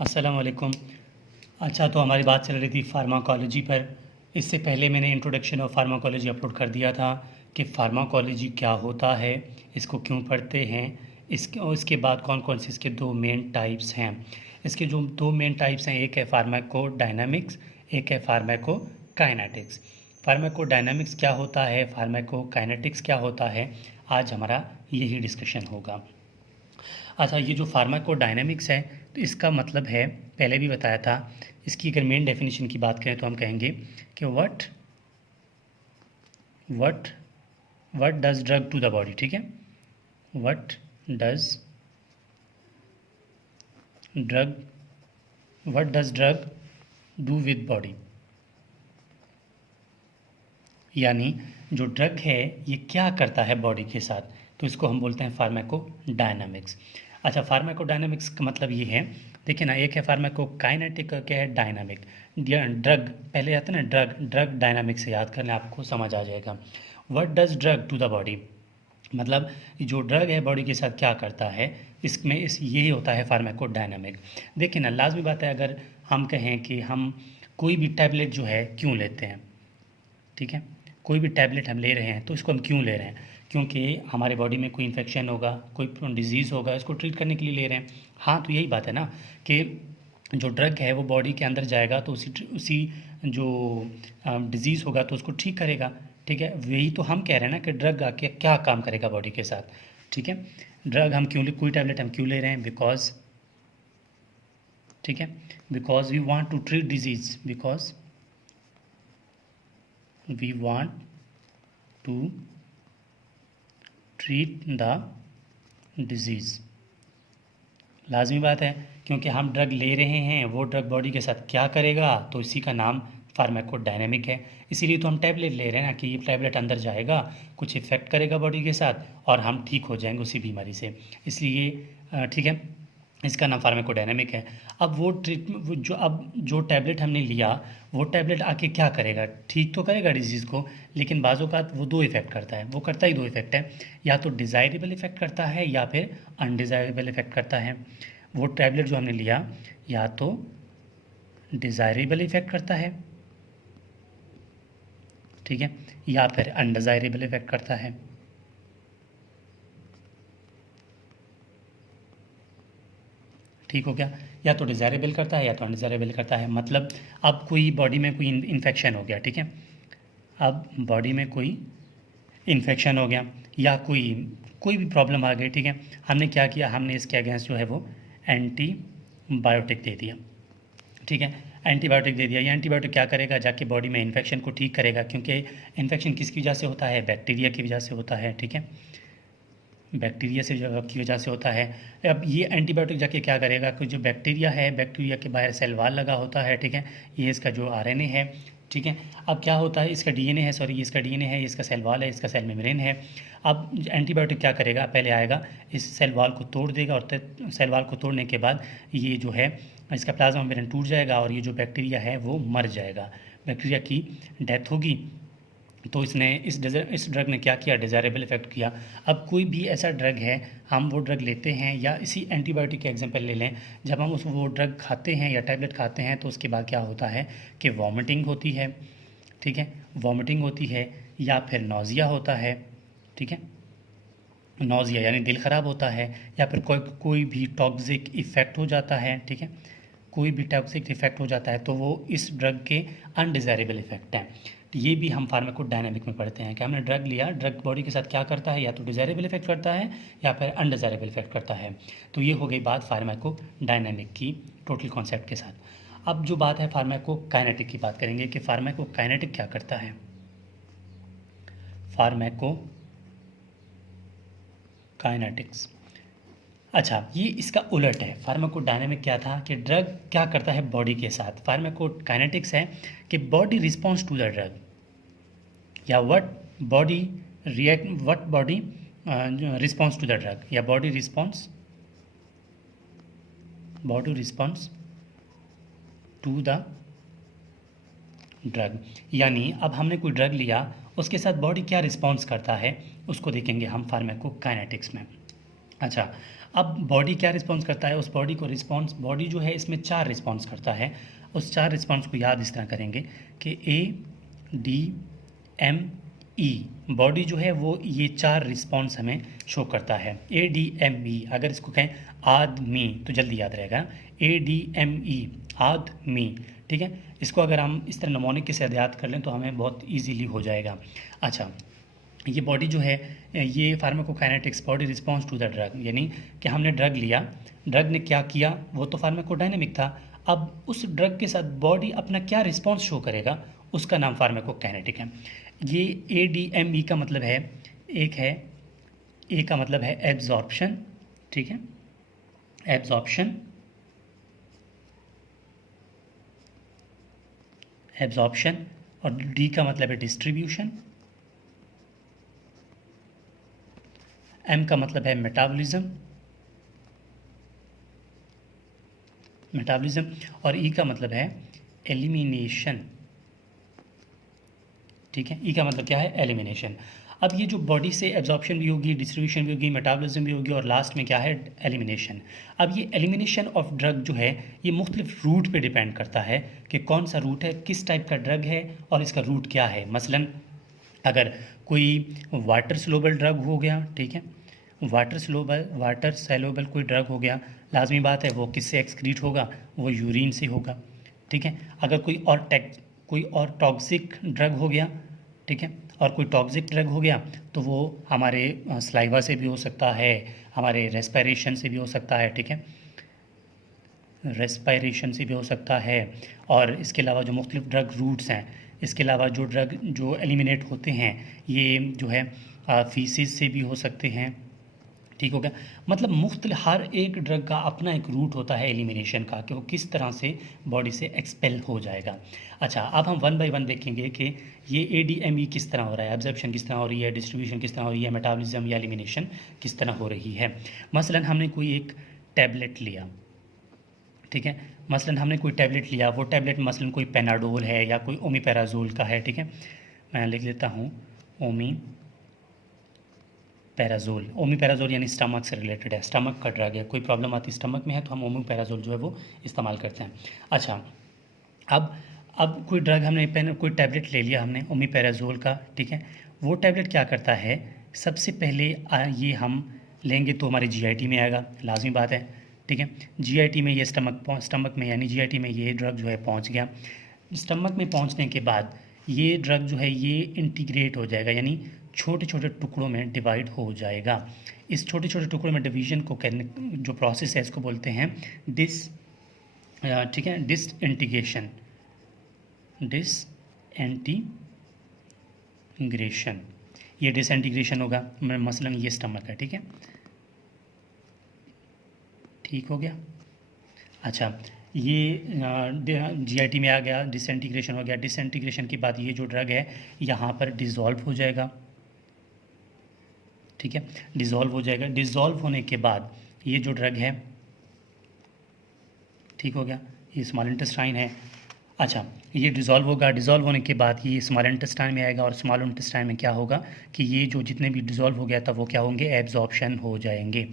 अस्सलाम वालेकुम। अच्छा, तो हमारी बात चल रही थी फार्माकोलॉजी पर। इससे पहले मैंने इंट्रोडक्शन ऑफ फार्माकोलॉजी अपलोड कर दिया था कि फार्माकोलॉजी क्या होता है, इसको क्यों पढ़ते हैं, इसके और इसके बाद कौन कौन से इसके दो मेन टाइप्स हैं। इसके जो दो मेन टाइप्स हैं, एक है फार्माकोडायनामिक्स, एक है फार्माकोकाइनेटिक्स। फार्माकोडायनामिक्स क्या होता है, फार्माकोकाइनेटिक्स क्या होता है, आज हमारा यही डिस्कशन होगा। अच्छा, ये जो फार्माकोडायनामिक्स है तो इसका मतलब है, पहले भी बताया था, इसकी अगर मेन डेफिनेशन की बात करें तो हम कहेंगे कि what what what does drug to the body. ठीक है, what does drug what does drug do with body, यानी जो ड्रग है ये क्या करता है बॉडी के साथ, तो इसको हम बोलते हैं फार्माकोडायनामिक्स। अच्छा, फार्माकोडायनामिक्स का मतलब ये है, देखिए ना, एक है फार्माकोकाइनेटिक, क्या है डायनामिक। ड्रग पहले आता है ना, ड्रग ड्रग डायनामिक से याद करना, आपको समझ आ जाएगा। What does drug to the body, मतलब जो ड्रग है बॉडी के साथ क्या करता है, इसमें यही होता है फार्माकोडायनामिक। देखिए ना, लाजमी बात है, अगर हम कहें कि हम कोई भी टैबलेट जो है क्यों लेते हैं, ठीक है, कोई भी टैबलेट हम ले रहे हैं तो इसको हम क्यों ले रहे हैं, क्योंकि हमारे बॉडी में कोई इन्फेक्शन होगा, कोई डिजीज़ होगा, इसको ट्रीट करने के लिए ले रहे हैं। हाँ, तो यही बात है ना कि जो ड्रग है वो बॉडी के अंदर जाएगा तो उसी जो डिज़ीज़ होगा तो उसको ठीक करेगा। ठीक है, वही तो हम कह रहे हैं ना कि ड्रग आके क्या काम करेगा बॉडी के साथ। ठीक है, ड्रग हम क्यों कोई टैबलेट हम क्यों ले रहे हैं, बिकॉज, ठीक है, because we want to treat disease, because we want to treat the disease। लाजमी बात है, क्योंकि हम ड्रग ले रहे हैं, वो ड्रग बॉडी के साथ क्या करेगा, तो इसी का नाम फार्माकोडायनामिक है। इसीलिए तो हम टैबलेट ले रहे हैं ना, कि ये टैबलेट अंदर जाएगा, कुछ इफ़ेक्ट करेगा बॉडी के साथ और हम ठीक हो जाएंगे उसी बीमारी से, इसलिए ठीक है, इसका नाम फार्माकोडायनामिक है। अब जो टैबलेट हमने लिया, वो टैबलेट आके क्या करेगा, ठीक तो करेगा डिजीज़ को, लेकिन बाज़ औक़ात वो दो इफ़ेक्ट करता है, वो करता ही दो इफ़ेक्ट है, या तो डिज़ायरेबल इफ़ेक्ट करता है या फिर अनडिज़ायरेबल इफ़ेक्ट करता है। वो टैबलेट जो हमने लिया या तो डिज़ायरेबल इफ़ेक्ट करता है, ठीक है, या फिर अनडिज़ायरेबल इफ़ेक्ट करता है। ठीक हो गया, या तो डिज़ायरेबल करता है या तो अनडिज़ायरेबल करता है। मतलब अब कोई बॉडी में कोई इन्फेक्शन हो गया, ठीक है, अब बॉडी में कोई इन्फेक्शन हो गया या कोई भी प्रॉब्लम आ गई, ठीक है, हमने क्या किया, हमने इसके अगेंस्ट जो है वो एंटीबायोटिक दे दिया। ठीक है, एंटीबायोटिक दे दिया, ये एंटीबायोटिक क्या करेगा, जाके बॉडी में इन्फेक्शन को ठीक करेगा, क्योंकि इन्फेक्शन किसकी वजह से होता है, बैक्टीरिया की वजह से होता है। ठीक है, बैक्टीरिया से की वजह से होता है। अब ये एंटीबायोटिक जाके क्या करेगा कि जो बैक्टीरिया है, बैक्टीरिया के बाहर सेल वॉल लगा होता है, ठीक है, ये इसका जो आरएनए है, ठीक है, अब क्या होता है, इसका डीएनए है, सॉरी, ये इसका डीएनए है, ये इसका सेल वॉल है, इसका सेल मेम्ब्रेन है। अब एंटीबायोटिक क्या करेगा, पहले आएगा, इस सेल वॉल को तोड़ देगा और सेल वॉल को तोड़ने के बाद ये जो है इसका प्लाज्मा मेम्ब्रेन टूट जाएगा और ये जो बैक्टीरिया है वो मर जाएगा, बैक्टीरिया की डेथ होगी। तो इस ड्रग ने क्या किया, डिज़ायरेबल इफ़ेक्ट किया। अब कोई भी ऐसा ड्रग है, हम वो ड्रग लेते हैं, या इसी एंटीबायोटिक के एग्जांपल ले लें, जब हम वो ड्रग खाते हैं या टैबलेट खाते हैं तो उसके बाद क्या होता है कि वॉमिटिंग होती है। ठीक है, वॉमिटिंग होती है या फिर नौजिया होता है। ठीक है, नौजिया यानी दिल ख़राब होता है, या फिर कोई भी टॉक्सिक इफ़ेक्ट हो जाता है। ठीक है, कोई भी टॉक्सिक इफ़ेक्ट हो जाता है तो वो इस ड्रग के अनडिज़ायरेबल इफ़ेक्ट हैं। तो ये भी हम फार्माकोडायनामिक में पढ़ते हैं कि हमने ड्रग लिया, ड्रग बॉडी के साथ क्या करता है, या तो डिज़ायरेबल इफ़ेक्ट करता है या फिर अनडिज़ायरेबल इफ़ेक्ट करता है। तो ये हो गई बात फार्माकोडायनामिक की टोटल कॉन्सेप्ट के साथ। अब जो बात है फार्माकोकाइनेटिक की बात करेंगे कि फार्माकोकाइनेटिक क्या करता है। फार्माकोकाइनेटिक्स, अच्छा, ये इसका उलट है। फार्माकोडायनामिक क्या था कि ड्रग क्या करता है बॉडी के साथ, फार्माकोकाइनेटिक्स है कि body response to the drug, या what body response to the drug, या body response to the drug. यानी अब हमने कोई ड्रग लिया, उसके साथ बॉडी क्या रिस्पॉन्स करता है उसको देखेंगे हम फार्माकोकाइनेटिक्स में। अच्छा, अब बॉडी क्या रिस्पॉन्स करता है, उस बॉडी को रिस्पॉन्स, बॉडी जो है इसमें 4 रिस्पॉन्स करता है। उस 4 रिस्पॉन्स को याद इस तरह करेंगे कि ADME, बॉडी जो है वो ये 4 रिस्पॉन्स हमें शो करता है। ADME, अगर इसको कहें आदमी तो जल्दी याद रहेगा। ADME, आदमी, ठीक है। इसको अगर हम इस तरह नमूने के साथ याद कर लें तो हमें बहुत ईजीली हो जाएगा। अच्छा, ये बॉडी जो है, ये pharmacokinetics, body response to the drug, यानी कि हमने ड्रग लिया, ड्रग ने क्या किया, वो तो फार्माकोडायनेमिक था। अब उस ड्रग के साथ बॉडी अपना क्या रिस्पॉन्स शो करेगा, उसका नाम फार्माकोकाइनेटिक है। ये ADME का मतलब है, एक है, ए का मतलब है एब्जॉर्प्शन, ठीक है, एब्जॉर्प्शन, एब्जॉर्प्शन, और डी का मतलब है डिस्ट्रीब्यूशन, एम का मतलब है मेटाबॉलिज्म, मेटाबॉलिज्म, और ई का मतलब है एलिमिनेशन, ठीक है। ई का मतलब क्या है, एलिमिनेशन। अब ये जो बॉडी से एब्जॉर्प्शन भी होगी, डिस्ट्रीब्यूशन भी होगी, मेटाबॉलिज्म भी होगी, और लास्ट में क्या है, एलिमिनेशन। अब ये एलिमिनेशन ऑफ ड्रग जो है ये मुख्तलिफ रूट पे डिपेंड करता है कि कौन सा रूट है, किस टाइप का ड्रग है और इसका रूट क्या है। मसलन अगर कोई वाटर सोल्यूबल ड्रग हो गया, ठीक है, वाटर सेलोबल कोई ड्रग हो गया, लाजमी बात है वो किससे एक्सक्रीट होगा, वो यूरिन से होगा, ठीक है। अगर कोई और टॉक्सिक ड्रग हो गया, ठीक है, और कोई टॉक्सिक ड्रग हो गया तो वो हमारे सलाइवा से भी हो सकता है, हमारे रेस्पिरेशन से भी हो सकता है, ठीक है, रेस्पिरेशन से भी हो सकता है। और इसके अलावा जो मुख्तलिफ ड्रग रूट्स हैं, इसके अलावा जो ड्रग जो एलिमिनेट होते हैं ये जो है फीसिस से भी हो सकते हैं, ठीक हो गया। मतलब मुख्तलिफ हर एक ड्रग का अपना एक रूट होता है एलिमिनेशन का, कि वो किस तरह से बॉडी से एक्सपेल हो जाएगा। अच्छा, अब हम वन बाय वन देखेंगे कि ये ADME किस तरह हो रहा है, एब्जॉर्प्शन किस तरह हो रही है, डिस्ट्रीब्यूशन किस तरह हो रही है, मेटाबॉलिज्म या एलिमिनेशन किस तरह हो रही है। मसलन हमने कोई एक टैबलेट लिया, ठीक है, मसलन हमने कोई टैबलेट लिया, वो टैबलेट मसलन कोई पेनाडोल है या कोई ओमीपैराजोल का है, ठीक है। मैं लिख लेता हूँ ओमीपैराजोल यानी स्टमक से रिलेटेड है, स्टमक का ड्रग है, कोई प्रॉब्लम आती है स्टमक में है तो हम ओमीपैराजोल जो है वो इस्तेमाल करते हैं। अच्छा, अब कोई ड्रग हमने कोई टैबलेट ले लिया हमने ओमीपैराजोल का, ठीक है। वो टैबलेट क्या करता है, सबसे पहले ये हम लेंगे तो हमारे GIT में आएगा, लाजमी बात है, ठीक है। GIT में ये स्टमक में यानी GIT में ये ड्रग जो है पहुंच गया। स्टमक में पहुंचने के बाद ये ड्रग जो है ये इंटीग्रेट हो जाएगा, यानी छोटे छोटे टुकड़ों में डिवाइड हो जाएगा। इस छोटे छोटे टुकड़ों में डिवीजन को करने जो प्रोसेस है इसको बोलते हैं ठीक है, डिसइंटीग्रेशन, डिसइंटीग्रेशन। ये डिसइंटीग्रेशन होगा, मसलन ये स्टमक है, ठीक है, ठीक हो गया। अच्छा, ये GIT में आ गया, डिसइंटीग्रेशन हो गया। डिसइंटीग्रेशन के बाद ये जो ड्रग है यहाँ पर डिज़ोल्व हो जाएगा, ठीक है, डिज़ोल्व हो जाएगा। डिज़ोल्व होने के बाद ये जो ड्रग है, ठीक हो गया, ये स्मॉल इंटेस्टाइन है। अच्छा, ये डिज़ोल्व होगा, डिज़ोल्व होने के बाद ये स्मॉल इंटेस्टाइन में आएगा, और स्मॉल इंटेस्टाइन में क्या होगा कि ये जो जितने भी डिज़ोल्व हो गया था वो क्या होंगे, एब्जॉर्प्शन हो जाएंगे,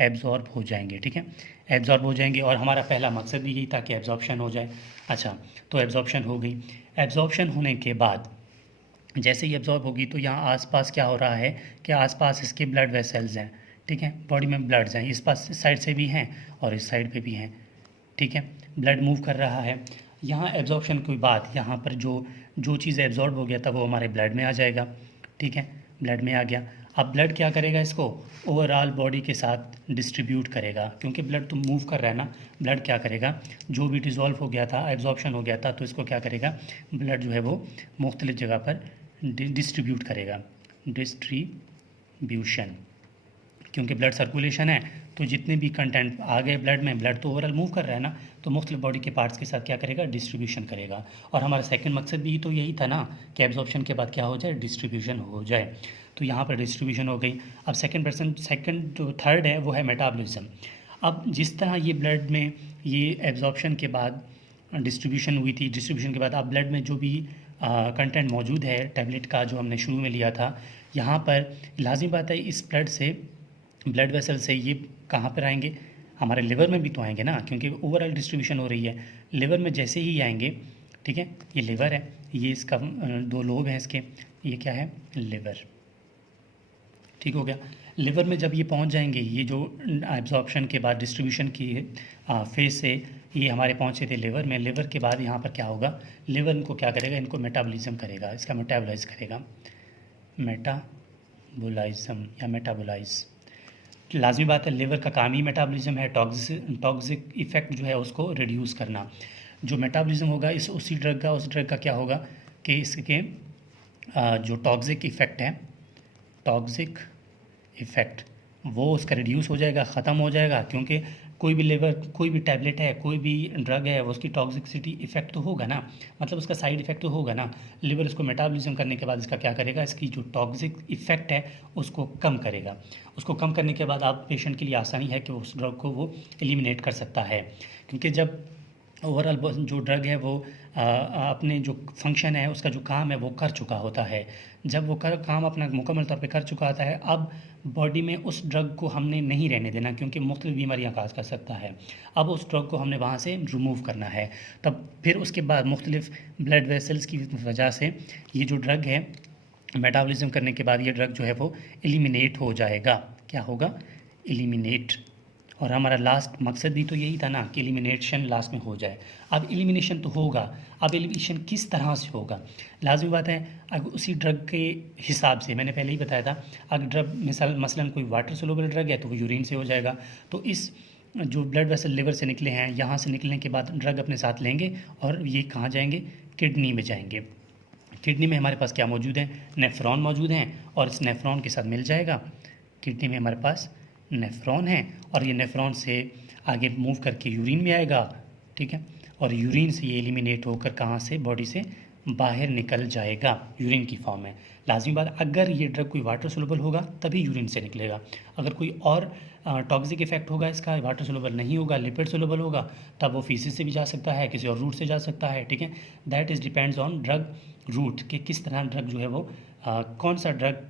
एब्जॉर्ब हो जाएंगे, ठीक है, एब्जॉर्ब हो जाएंगे। और हमारा पहला मकसद भी यही था कि एब्जॉर्प्शन हो जाए। अच्छा, तो एब्जॉर्प्शन हो गई। एब्जॉर्प्शन होने के बाद जैसे ही एब्जॉर्ब होगी तो यहाँ आसपास क्या हो रहा है कि आसपास इसके ब्लड वेसल्स हैं, ठीक है, बॉडी में ब्लड्स हैं, इस पास इस साइड से भी हैं और इस साइड पे भी हैं, ठीक है, ब्लड मूव कर रहा है। यहाँ एब्जॉर्प्शन के बाद यहाँ पर जो चीज़ एब्जॉर्ब हो गया था वो हमारे ब्लड में आ जाएगा, ठीक है, ब्लड में आ गया। अब ब्लड क्या करेगा, इसको ओवरऑल बॉडी के साथ डिस्ट्रीब्यूट करेगा, क्योंकि ब्लड तो मूव कर रहा है ना। ब्लड क्या करेगा, जो भी डिज़ोल्व हो गया था, एब्जॉर्प्शन हो गया था, तो इसको क्या करेगा, ब्लड जो है वो मुख्तलिफ जगह पर डिस्ट्रीब्यूट करेगा, डिस्ट्रीब्यूशन। क्योंकि ब्लड सर्कुलेशन है तो जितने भी कंटेंट आ गए ब्लड में, ब्लड तो ओवरऑल मूव कर रहा है ना, तो मुख्तलिफ बॉडी के पार्ट्स के साथ क्या करेगा, डिस्ट्रीब्यूशन करेगा। और हमारा सेकंड मकसद भी तो यही था ना कि एब्जॉर्प्शन के बाद क्या हो जाए, डिस्ट्रीब्यूशन हो जाए। तो यहाँ पर डिस्ट्रीब्यूशन हो गई। अब सेकंड जो थर्ड है वो है मेटाबॉलिज्म। अब जिस तरह ये ब्लड में ये एब्जॉर्प्शन के बाद डिस्ट्रीब्यूशन हुई थी, डिस्ट्रीब्यूशन के बाद अब ब्लड में जो भी कंटेंट मौजूद है टैबलेट का जो हमने शुरू में लिया था, यहाँ पर लाजिम बात है इस ब्लड से ब्लड वेसल से ये कहाँ पर आएंगे, हमारे लिवर में भी तो आएंगे ना, क्योंकि ओवरऑल डिस्ट्रीब्यूशन हो रही है। लिवर में जैसे ही आएंगे, ठीक है, ये लिवर है, ये इसका 2 लोब हैं इसके, ये क्या है, लिवर। ठीक हो गया। लिवर में जब ये पहुंच जाएंगे, ये जो एब्जॉर्प्शन के बाद डिस्ट्रीब्यूशन की फेज से ये हमारे पहुंचे थे लिवर में, लिवर के बाद यहाँ पर क्या होगा, लिवर इनको क्या करेगा, इनको मेटाबॉलिज्म करेगा, इसका मेटाबोलाइज करेगा, मेटाबोलाइज्म या मेटाबोलाइज। लाजमी बात है, लिवर का काम ही मेटाबॉलिज्म है, टॉक्सिक इफेक्ट जो है उसको रिड्यूस करना। जो मेटाबॉलिज्म होगा इस उस ड्रग का क्या होगा कि इसके जो टॉक्सिक इफेक्ट है, टॉक्सिक इफेक्ट वो उसका रिड्यूस हो जाएगा, ख़त्म हो जाएगा, क्योंकि कोई भी टैबलेट है, कोई भी ड्रग है, वो उसकी टॉक्सिसिटी इफेक्ट तो होगा ना, मतलब उसका साइड इफेक्ट तो होगा ना। लिवर इसको मेटाबॉलिज्म करने के बाद इसका क्या करेगा, इसकी जो टॉक्सिक इफेक्ट है उसको कम करेगा। उसको कम करने के बाद आप पेशेंट के लिए आसानी है कि उस ड्रग को वो एलिमिनेट कर सकता है, क्योंकि जब ओवरऑल जो ड्रग है वो अपने जो फंक्शन है, उसका जो काम है वो कर चुका होता है। जब वो काम अपना मुकम्मल तौर पे कर चुका होता है, अब बॉडी में उस ड्रग को हमने नहीं रहने देना, क्योंकि मुख्तलिफ बीमारियाँ काज कर सकता है। अब उस ड्रग को हमने वहाँ से रिमूव करना है। तब फिर उसके बाद मुख्तलिफ ब्लड वेसल्स की वजह से ये जो ड्रग है, मेटाबॉलिज्म करने के बाद ये ड्रग जो है वो एलिमिनेट हो जाएगा। क्या होगा, एलिमिनेट। और हमारा लास्ट मकसद भी तो यही था ना कि एलिमिनेशन लास्ट में हो जाए। अब एलिमिनेशन तो होगा, अब एलिमिनेशन किस तरह से होगा, लाजमी बात है अगर उसी ड्रग के हिसाब से, मैंने पहले ही बताया था, अगर ड्रग मसलन कोई वाटर सोलुबल ड्रग है तो वो यूरिन से हो जाएगा। तो इस जो ब्लड वेसल लिवर से निकले हैं, यहाँ से निकलने के बाद ड्रग अपने साथ लेंगे और ये कहाँ जाएंगे, किडनी में जाएंगे। किडनी में हमारे पास क्या मौजूद है, नेफ्रॉन मौजूद हैं, और इस नेफ्रॉन के साथ मिल जाएगा। किडनी में हमारे पास नेफ्रॉन है, और ये नेफ्रॉन से आगे मूव करके यूरिन में आएगा, ठीक है, और यूरिन से ये एलिमिनेट होकर कहाँ से, बॉडी से बाहर निकल जाएगा यूरिन की फॉर्म में। लाजमी बात, अगर ये ड्रग कोई वाटर सोलुबल होगा तभी यूरिन से निकलेगा। अगर कोई और टॉक्सिक इफेक्ट होगा इसका, वाटर सोलुबल नहीं होगा, लिपिड सोलुबल होगा, तब वो फीसिस से भी जा सकता है, किसी और रूट से जा सकता है, ठीक है। That is depends on drug route, कि किस तरह ड्रग जो है वो कौन सा ड्रग,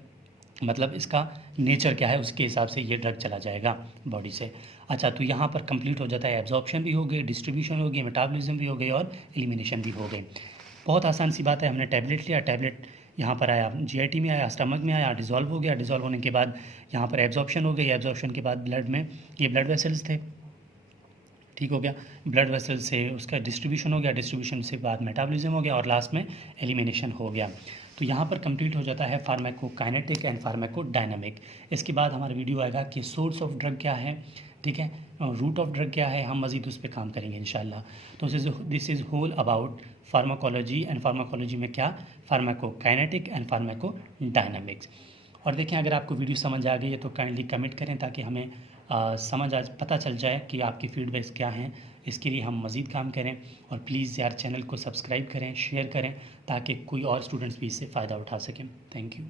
मतलब इसका नेचर क्या है, उसके हिसाब से ये ड्रग चला जाएगा बॉडी से। अच्छा, तो यहाँ पर कंप्लीट हो जाता है, एब्जॉर्प्शन भी हो गई, डिस्ट्रीब्यूशन हो गई, मेटाबॉलिज्म भी हो गई और एलिमिनेशन भी हो गई। बहुत आसान सी बात है, हमने टैबलेट लिया, टैबलेट यहाँ पर आया, जीआईटी में आया, स्टमक में आया, डिज़ोल्व हो गया, डिज़ोल्व होने के बाद यहाँ पर एब्जॉर्प्शन हो गई, एब्जॉर्प्शन के बाद ब्लड में ये ब्लड वेसल्स थे, ठीक हो गया, ब्लड वेसल से उसका डिस्ट्रीब्यूशन हो गया, डिस्ट्रीब्यूशन से बाद मेटाबॉलिज्म हो गया, और लास्ट में एलिमिनेशन हो गया। तो यहाँ पर कंप्लीट हो जाता है फार्माकोकाइनेटिक एंड फार्माकोडायनामिक। इसके बाद हमारा वीडियो आएगा कि सोर्स ऑफ ड्रग क्या है, ठीक है, रूट ऑफ ड्रग क्या है, हम मज़ीद उस पर काम करेंगे इंशाल्लाह। तो this is whole about pharmacology, and pharmacology में क्या, फार्माकोकाइनेटिक एंड फार्माकोडायनामिक्स। और देखें, अगर आपको वीडियो समझ आ गई है तो काइंडली कमेंट करें, ताकि हमें पता चल जाए कि आपकी फ़ीडबैक्स क्या हैं। इसके लिए हम मज़ीद काम करें, और प्लीज़ यार चैनल को सब्सक्राइब करें, शेयर करें, ताकि कोई और स्टूडेंट्स भी इससे फ़ायदा उठा सकें। Thank you.